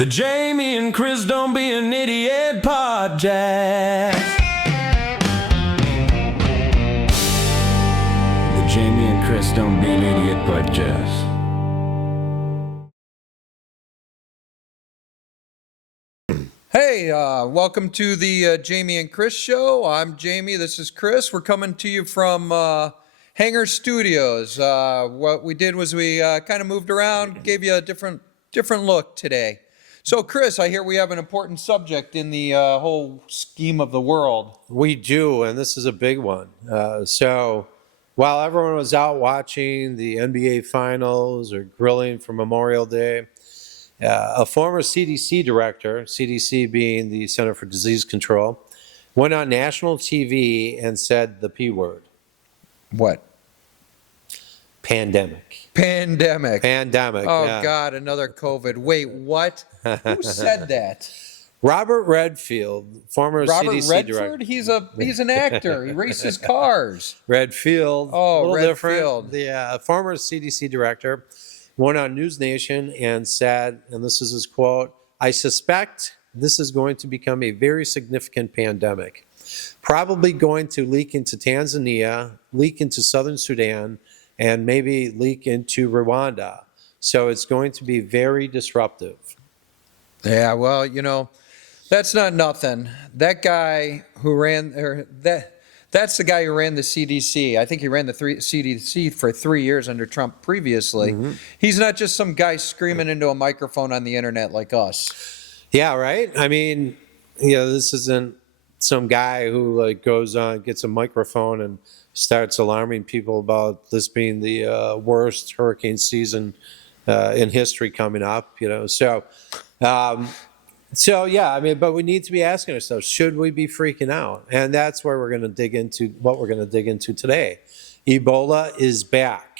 The Jamie and Chris Don't Be an Idiot podcast. The Jamie and Chris Don't Be an Idiot podcast. Hey, welcome to the Jamie and Chris show. I'm Jamie, this is Chris. We're coming to you from Hangar Studios. What we did was we kind of moved around, gave you a different look today. So, Chris, I hear we have an important subject in the whole scheme of the world. We do, and this is a big one. So while everyone was out watching the NBA Finals or grilling for Memorial Day, a former CDC director, CDC being the Center for Disease Control, went on national TV and said the P word. What? Pandemic. Pandemic. Oh, yeah. God, another COVID. Wait, what? Who said that? Robert Redfield, former Robert CDC Redford? director. He's an actor. He races cars. Redfield. Oh, a little Redfield. different. The former CDC director went on News Nation and said, and this is his quote, "I suspect this is going to become a very significant pandemic, probably going to leak into Tanzania, leak into Southern Sudan, and maybe leak into Rwanda. So it's going to be very disruptive." Yeah, well, you know, that's not nothing. That guy who that's the guy who ran the CDC. I think he ran the CDC for 3 years under Trump previously. Mm-hmm. He's not just some guy screaming into a microphone on the internet like us. Yeah, right? I mean, you know, this isn't some guy who like goes on, gets a microphone and starts alarming people about this being the worst hurricane season in history coming up, you know. So yeah, I mean, but we need to be asking ourselves, should we be freaking out? And that's where we're going to dig into what we're going to dig into today. Ebola is back.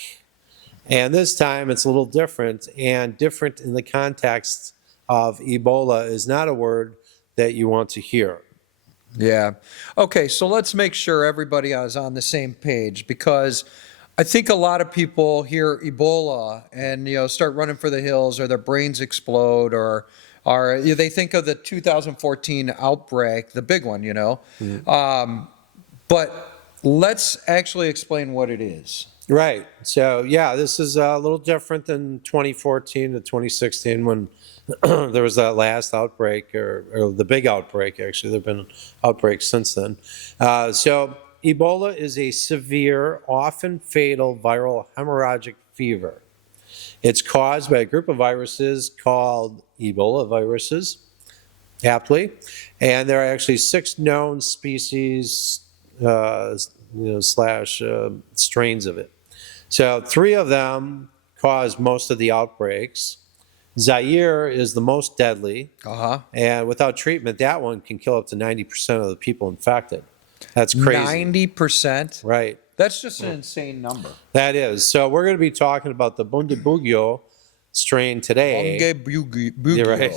And this time it's a little different, and different in the context of Ebola is not a word that you want to hear. Yeah. Okay, so let's make sure everybody is on the same page, because I think a lot of people hear Ebola and, you know, start running for the hills, or their brains explode, or they think of the 2014 outbreak, the big one, you know. Mm-hmm. But let's actually explain what it is. Right. So, yeah, this is a little different than 2014 to 2016 when there was that last outbreak, or the big outbreak, actually. There have been outbreaks since then. So Ebola is a severe, often fatal viral hemorrhagic fever. It's caused by a group of viruses called Ebola viruses, aptly, and there are actually 6 known species slash strains of it. So 3 of them cause most of the outbreaks. Zaire is the most deadly, and without treatment, that one can kill up to 90% of the people infected. That's crazy. 90%? Right. That's just an insane number. That is. So we're going to be talking about the Bundibugyo strain today. Bundibugyo. You're right.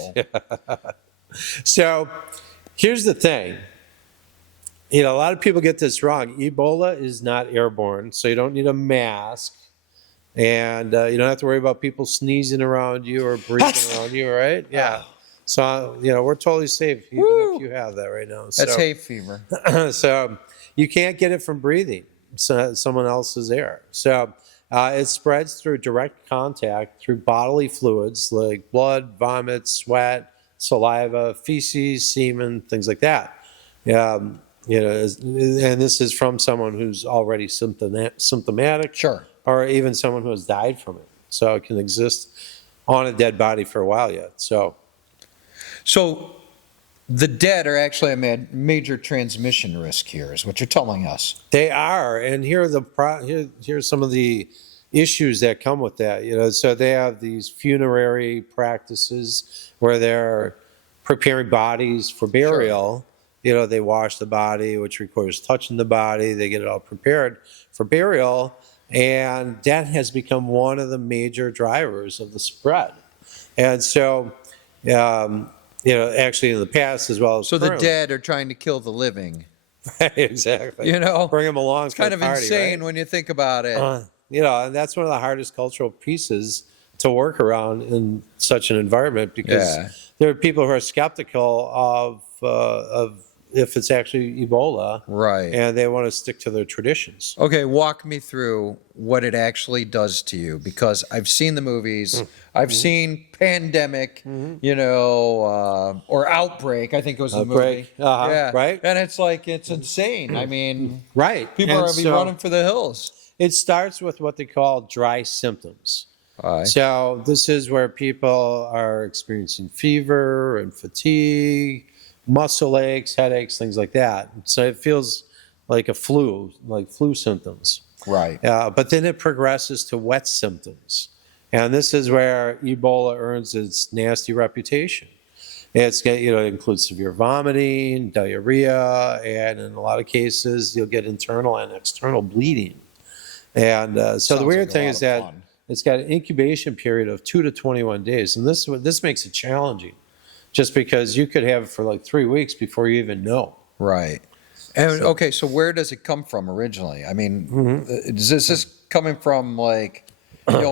So here's the thing. You know, a lot of people get this wrong. Ebola is not airborne, so you don't need a mask. And you don't have to worry about people sneezing around you or breathing around you, right? Yeah. So, you know, we're totally safe, even if you have that right now. That's hay fever. So you can't get it from breathing someone else's air. So it spreads through direct contact through bodily fluids like blood, vomit, sweat, saliva, feces, semen, things like that. You know, and this is from someone who's already symptomatic. Sure. Or even someone who has died from it. So it can exist on a dead body for a while yet. So the dead are actually a major transmission risk here, is what you're telling us. They are, and here's some of the issues that come with that. You know, so they have these funerary practices where they're preparing bodies for burial. Sure. You know, they wash the body, which requires touching the body. They get it all prepared for burial. And that has become one of the major drivers of the spread. And so, you know, actually in the past as well as so the dead are trying to kill the living. Exactly. You know, bring them along. It's kind of party, insane right? when you think about it. You know, and that's one of the hardest cultural pieces to work around in such an environment because Yeah. there are people who are skeptical of if it's actually Ebola, Right. and they want to stick to their traditions. Okay, walk me through what it actually does to you because I've seen the movies, I've seen Pandemic, or Outbreak. I think it was the movie. Outbreak, Yeah, right. and it's like it's insane. I mean, Right. people And are be so running for the hills. it starts with what they call dry symptoms. Aye. So this is where people are experiencing fever and fatigue, muscle aches, headaches, things like that. So it feels like a flu, like flu symptoms. Right. But then it progresses to wet symptoms. And this is where Ebola earns its nasty reputation. It includes severe vomiting, diarrhea, and in a lot of cases, you'll get internal and external bleeding. And so the Sounds weird like a thing lot is of that fun. it's got an incubation period of 2 to 21 days. And this makes it challenging just because you could have it for like 3 weeks before you even know. Right. And okay, so where does it come from originally? I mean, is this coming from like,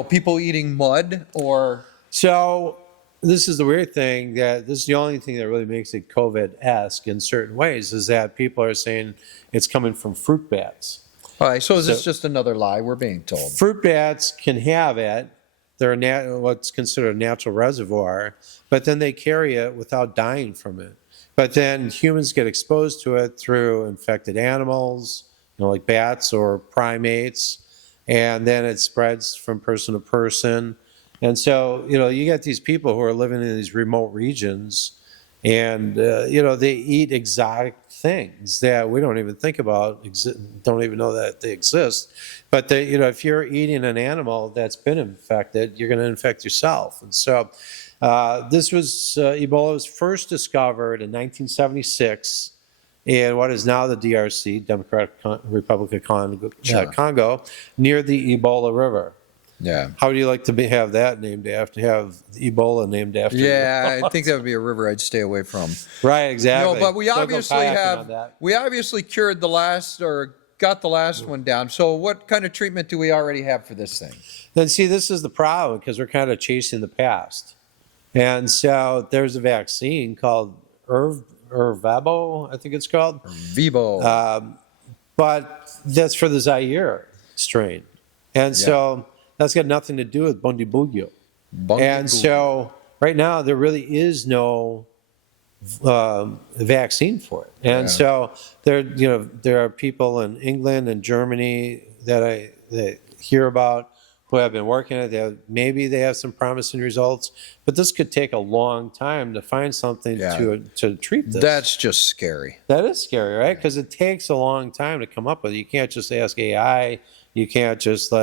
people eating mud or? So this is the weird thing that this is the only thing that really makes it COVID-esque in certain ways is that people are saying it's coming from fruit bats. All right, so is this just another lie we're being told? Fruit bats can have it. They're what's considered a natural reservoir, but then they carry it without dying from it. But then humans get exposed to it through infected animals, like bats or primates, and then it spreads from person to person. And so, you get these people who are living in these remote regions, and they eat exotic things that we don't even think about, don't even know that they exist. But if you're eating an animal that's been infected, you're going to infect yourself. And so, Ebola was first discovered in 1976 in what is now the DRC, Democratic Republic of Congo, near the Ebola River. Yeah. How would you like to have that named after? Have Ebola named after you? Yeah, I think that would be a river I'd stay away from. Right, exactly. No, but we Don't go obviously kayaking on that. we obviously cured the last or got the last one down. So what kind of treatment do we already have for this thing? Then see, this is the problem because we're kind of chasing the past. And so there's a vaccine called Ervebo, I think it's called. Vibo. But that's for the Zaire strain. And so that's got nothing to do with Bundibugyo. And so right now there really is no vaccine for it. And so there are people in England and Germany that hear about who have been working at it. Maybe they have some promising results, but this could take a long time to find something to treat this. That's just scary. That is scary, right? Because it takes a long time to come up with it. You can't just ask AI. You can't just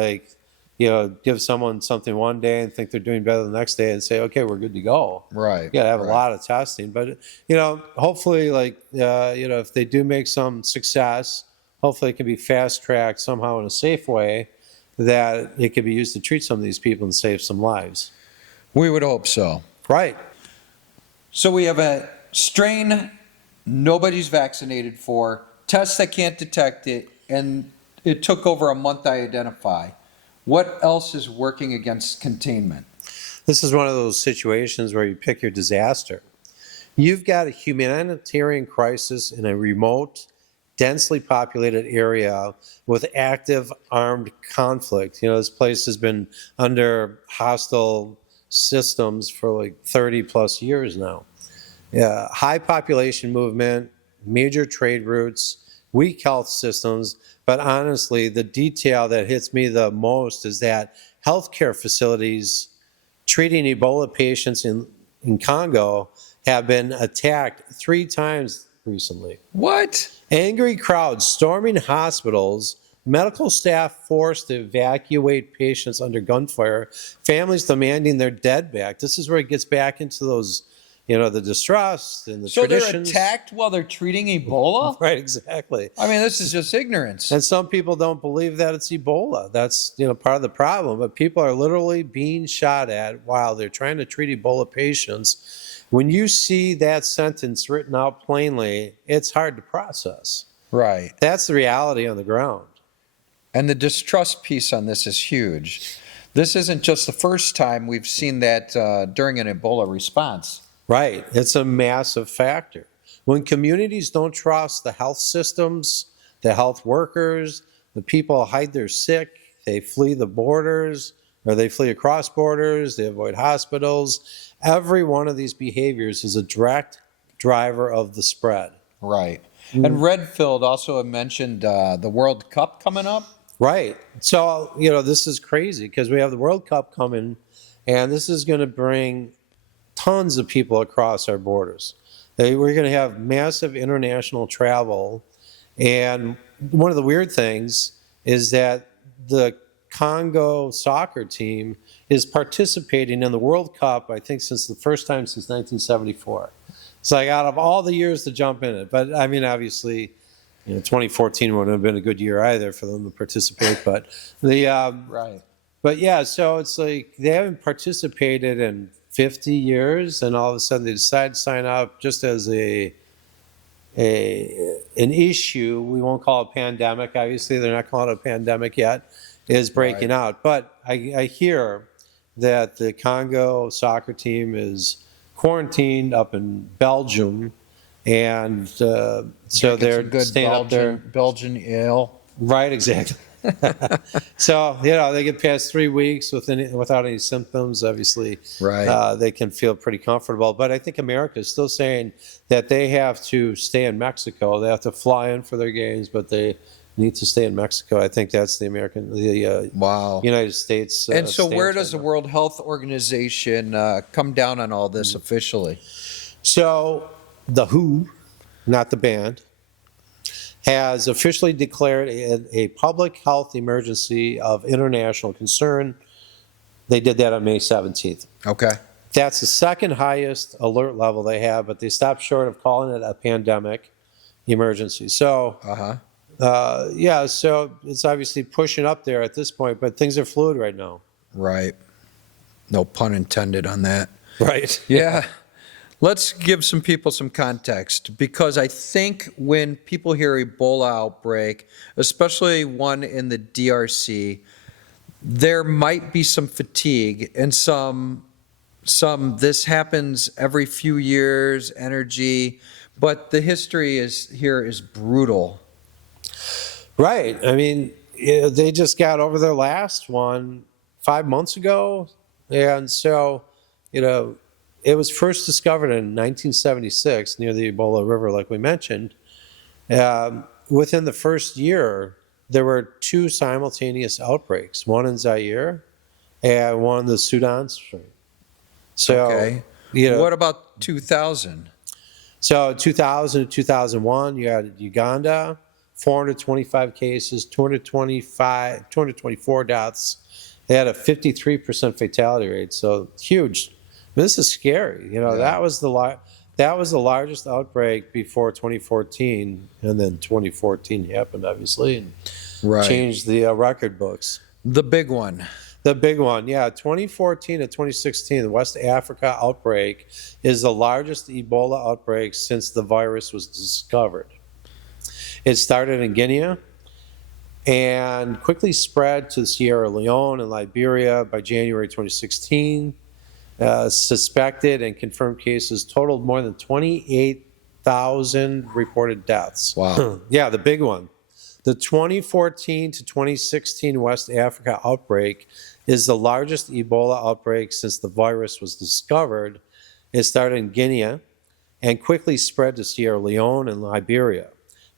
give someone something one day and think they're doing better the next day and say, okay, we're good to go. Right. You got to have a lot of testing. But, hopefully, if they do make some success, hopefully it can be fast-tracked somehow in a safe way that it can be used to treat some of these people and save some lives. We would hope so. Right. So we have a strain nobody's vaccinated for, tests that can't detect it, and it took over a month to identify. What else is working against containment? This is one of those situations where you pick your disaster. You've got a humanitarian crisis in a remote, densely populated area with active armed conflict. This place has been under hostile systems for like 30 plus years now. High population movement, major trade routes, weak health systems, but honestly, the detail that hits me the most is that healthcare facilities treating Ebola patients in Congo have been attacked 3 times recently. What? Angry crowds storming hospitals, medical staff forced to evacuate patients under gunfire, families demanding their dead back. This is where it gets back into those, the distrust and the traditions. So they're attacked while they're treating Ebola? Right, exactly. I mean, this is just ignorance. And some people don't believe that it's Ebola. That's, part of the problem. But people are literally being shot at while they're trying to treat Ebola patients. When you see that sentence written out plainly, it's hard to process. Right. That's the reality on the ground. And the distrust piece on this is huge. This isn't just the first time we've seen that during an Ebola response. Right. It's a massive factor. When communities don't trust the health systems, the health workers, the people hide their sick, they flee the borders, or they flee across borders, they avoid hospitals. Every one of these behaviors is a direct driver of the spread. Right. And Redfield also mentioned the World Cup coming up. Right. So, this is crazy because we have the World Cup coming, and this is going to bring tons of people across our borders. We're going to have massive international travel. And one of the weird things is that the Congo soccer team is participating in the World Cup, I think, since the first time since 1974. It's like out of all the years to jump in it. But I mean, obviously, 2014 wouldn't have been a good year either for them to participate. But Right. But yeah, so it's like they haven't participated in 50 years, and all of a sudden they decide to sign up just as an issue. We won't call it a pandemic. Obviously, they're not calling it a pandemic yet. Is breaking out. But I hear that the Congo soccer team is quarantined up in Belgium, and so they're good staying up there. Belgian ale. Right, exactly. So, they get past 3 weeks without any symptoms. Obviously, Right. They can feel pretty comfortable. But I think America is still saying that they have to stay in Mexico. They have to fly in for their games, but they need to stay in Mexico. I think that's the Wow. United States. And so where does stance the right World Health Organization come down on all this officially? now. So the WHO, not the band, has officially declared a public health emergency of international concern. They did that on May 17th. Okay. That's the second highest alert level they have, but they stopped short of calling it a pandemic emergency. So, so it's obviously pushing up there at this point, but things are fluid right now. Right. No pun intended on that. Right. Yeah. Let's give some people some context, because I think when people hear Ebola outbreak, especially one in the DRC, there might be some fatigue and some this happens every few years energy, but the history is brutal. Right. I mean, they just got over their last one 5 months ago. And so, it was first discovered in 1976 near the Ebola River, like we mentioned. Within the first year, there were 2 simultaneous outbreaks, one in Zaire and one in the Sudan strain. So, Okay. What about 2000? So 2000 to 2001, you had Uganda, 425 cases, 224 deaths. They had a 53% fatality rate, so huge. This is scary. That was the largest outbreak before 2014, and then 2014 happened, obviously, and changed the record books. The big one. The big one, yeah. 2014 to 2016, the West Africa outbreak is the largest Ebola outbreak since the virus was discovered. It started in Guinea and quickly spread to Sierra Leone and Liberia by January 2016. Suspected and confirmed cases totaled more than 28,000 reported deaths. Wow. Yeah, the big one. The 2014 to 2016 West Africa outbreak is the largest Ebola outbreak since the virus was discovered. It started in Guinea and quickly spread to Sierra Leone and Liberia.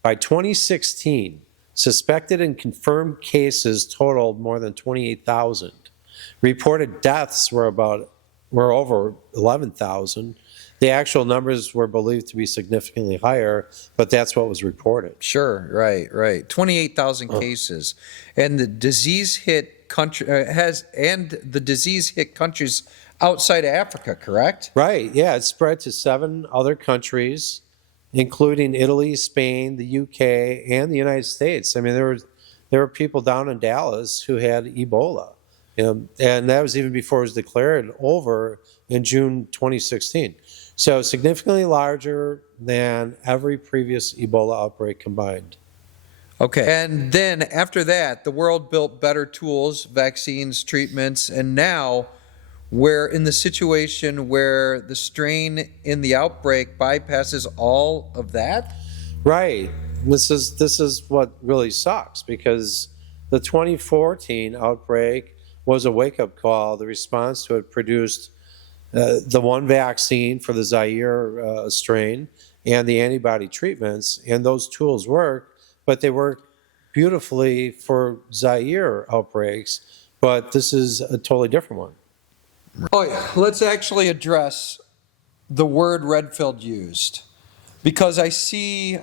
By 2016, suspected and confirmed cases totaled more than 28,000. Reported deaths were over 11,000. The actual numbers were believed to be significantly higher, but that's what was reported. Sure, right. 28,000 cases, and the disease hit countries outside of Africa, correct? Right. Yeah, it spread to 7 other countries, including Italy, Spain, the UK, and the United States. I mean, there were people down in Dallas who had Ebola. And that was even before it was declared over in June 2016. So significantly larger than every previous Ebola outbreak combined. Okay. And then after that, the world built better tools, vaccines, treatments, and now we're in the situation where the strain in the outbreak bypasses all of that? Right. This is what really sucks, because the 2014 outbreak was a wake-up call. The response to it produced the one vaccine for the Zaire strain and the antibody treatments, and those tools work, but they work beautifully for Zaire outbreaks. But this is a totally different one. Oh, yeah. Let's actually address the word Redfield used, because I've seen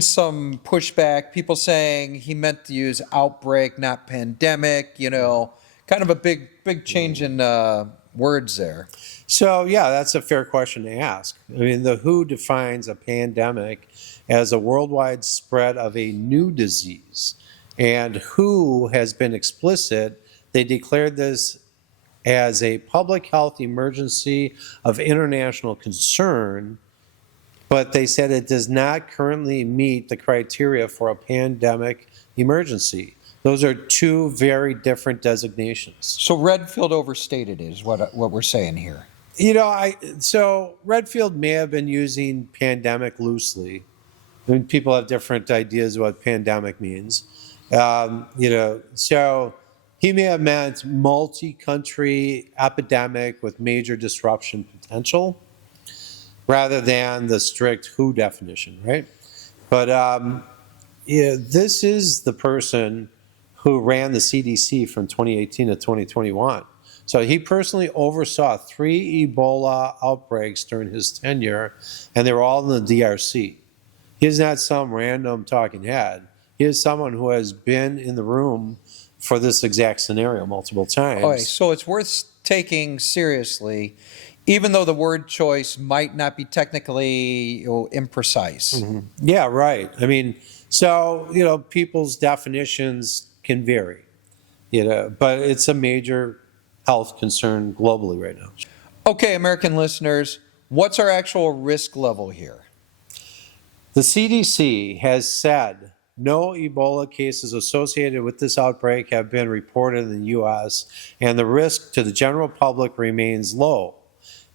some pushback, people saying he meant to use outbreak, not pandemic, kind of a big change in words there. So, yeah, that's a fair question to ask. I mean, the WHO defines a pandemic as a worldwide spread of a new disease. And WHO has been explicit. They declared this as a public health emergency of international concern, but they said it does not currently meet the criteria for a pandemic emergency. Those are two very different designations. So Redfield overstated it, is what we're saying here. So Redfield may have been using pandemic loosely. I mean, people have different ideas of what pandemic means. So he may have meant multi-country epidemic with major disruption potential, rather than the strict WHO definition, right? But this is the person who ran the CDC from 2018 to 2021. So he personally oversaw 3 Ebola outbreaks during his tenure, and they were all in the DRC. He is not some random talking head. He is someone who has been in the room for this exact scenario multiple times. Okay, so it's worth taking seriously, even though the word choice might not be technically imprecise. Mm-hmm. Yeah, right. I mean, so, people's definitions can vary, but it's a major health concern globally right now. Okay, American listeners, what's our actual risk level here? The CDC has said no Ebola cases associated with this outbreak have been reported in the U.S., and the risk to the general public remains low.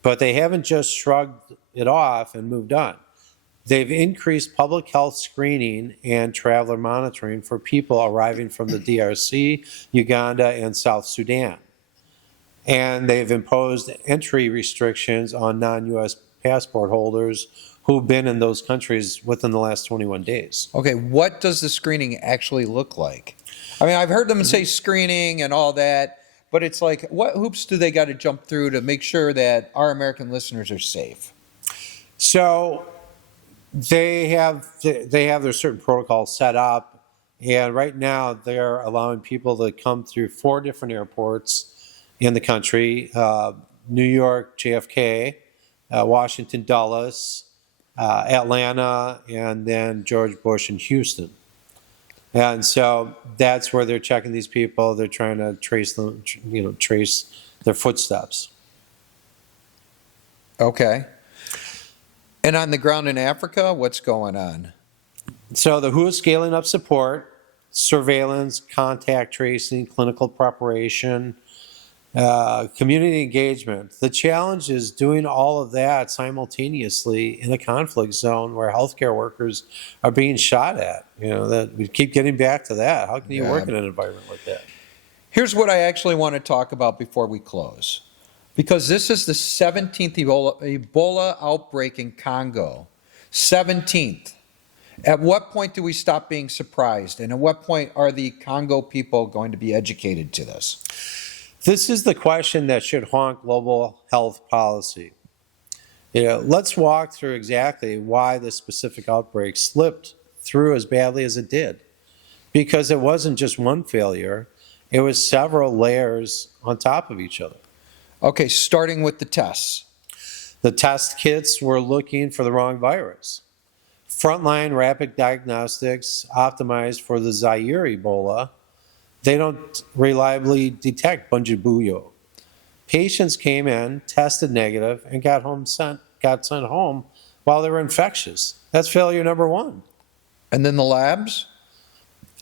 But they haven't just shrugged it off and moved on. They've increased public health screening and traveler monitoring for people arriving from the DRC, Uganda, and South Sudan. And they've imposed entry restrictions on non-U.S. passport holders who've been in those countries within the last 21 days. Okay, what does the screening actually look like? I mean, I've heard them say screening and all that, but it's like, what hoops do they got to jump through to make sure that our American listeners are safe? So they have their certain protocols set up, and right now they're allowing people to come through 4 different airports in the country: New York, JFK, Washington, Dulles, Atlanta, and then George Bush in Houston. And so that's where they're checking these people. They're trying to trace them, trace their footsteps. Okay. And on the ground in Africa, what's going on? So the WHO is scaling up support, surveillance, contact tracing, clinical preparation, community engagement. The challenge is doing all of that simultaneously in a conflict zone where healthcare workers are being shot at. That we keep getting back to that. How can you work in an environment like that? Here's what I actually want to talk about before we close, because this is the 17th Ebola outbreak in Congo. 17th. At what point do we stop being surprised? And at what point are the Congo people going to be educated to this? This is the question that should haunt global health policy. Let's walk through exactly why this specific outbreak slipped through as badly as it did. Because it wasn't just one failure, it was several layers on top of each other. Okay, starting with the tests. The test kits were looking for the wrong virus. Frontline rapid diagnostics optimized for the Zaire Ebola, they don't reliably detect Bundibugyo. Patients came in, tested negative, and got sent home while they were infectious. That's failure number 1. And then the labs?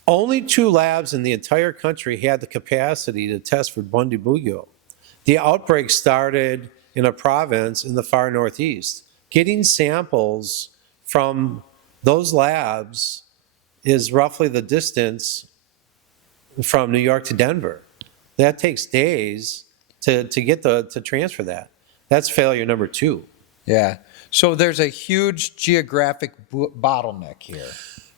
Only 2 labs in the entire country had the capacity to test for Bundibugyo. The outbreak started in a province in the far northeast. Getting samples from those labs is roughly the distance from New York to Denver. That takes days to transfer that. That's failure number 2. Yeah. So there's a huge geographic bottleneck here.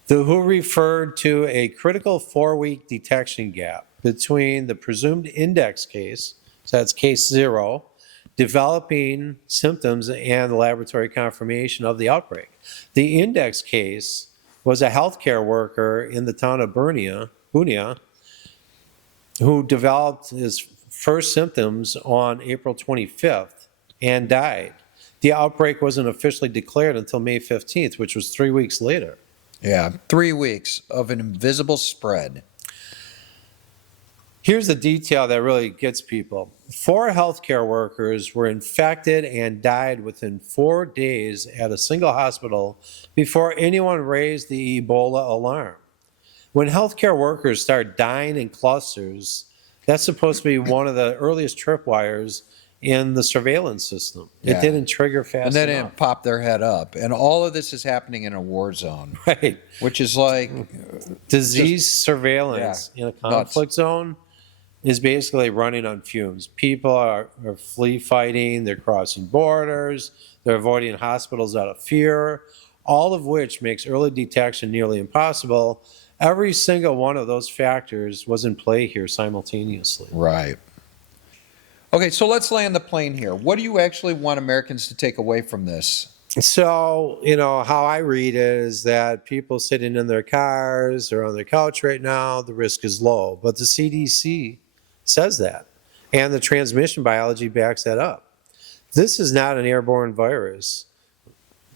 The WHO referred to a critical 4-week detection gap between the presumed index case, so that's case 0, developing symptoms and the laboratory confirmation of the outbreak. The index case was a healthcare worker in the town of Bunia, who developed his first symptoms on April 25th and died. The outbreak wasn't officially declared until May 15th, which was 3 weeks later. Yeah, 3 weeks of an invisible spread. Here's the detail that really gets people. 4 healthcare workers were infected and died within 4 days at a single hospital before anyone raised the Ebola alarm. When healthcare workers start dying in clusters, that's supposed to be one of the earliest tripwires in the surveillance system. Yeah. It didn't trigger fast And then enough. it popped their head up. And all of this is happening in a war zone. Right. Which is like Disease surveillance in a conflict zone is basically running on fumes. People are flea fighting, they're crossing borders, they're avoiding hospitals out of fear, all of which makes early detection nearly impossible. Every single one of those factors was in play here simultaneously. Right. Okay, so let's land the plane here. What do you actually want Americans to take away from this? So, how I read it is that people sitting in their cars or on their couch right now, the risk is low. But the CDC says that, and the transmission biology backs that up. This is not an airborne virus,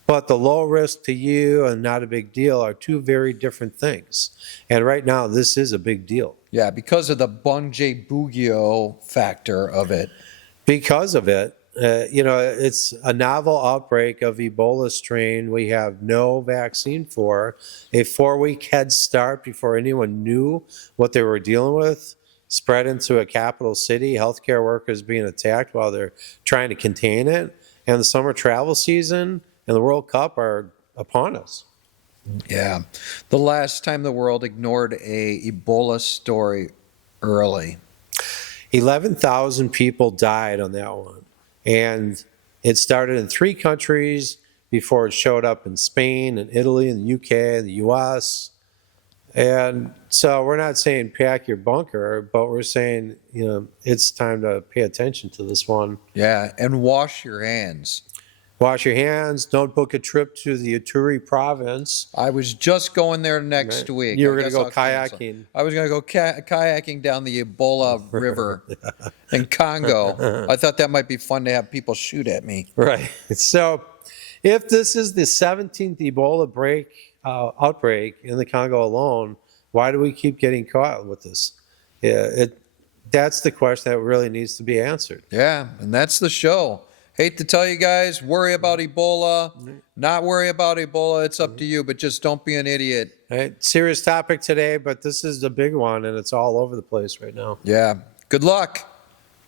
but the low risk to you and not a big deal are 2 very different things. And right now, this is a big deal. Yeah, because of the Bundibugyo factor of it. Because of it, it's a novel outbreak of Ebola strain we have no vaccine for, a 4-week head start before anyone knew what they were dealing with, spread into a capital city, healthcare workers being attacked while they're trying to contain it, and the summer travel season and the World Cup are upon us. Yeah. The last time the world ignored a Ebola story early. 11,000 people died on that one. And it started in 3 countries before it showed up in Spain and Italy and the UK and the US. And so we're not saying pack your bunker, but we're saying, it's time to pay attention to this one. Yeah, and wash your hands. Wash your hands. Don't book a trip to the Ituri province. I was just going there next week. You were going to go kayaking. I was going to go kayaking down the Ebola River in Congo. I thought that might be fun to have people shoot at me. Right. So if this is the 17th Ebola outbreak in the Congo alone, why do we keep getting caught with this? That's the question that really needs to be answered. Yeah, and that's the show. Hate to tell you guys, worry about Ebola, not worry about Ebola. It's up to you, but just don't be an idiot. Right. Serious topic today, but this is the big one, and it's all over the place right now. Yeah. Good luck.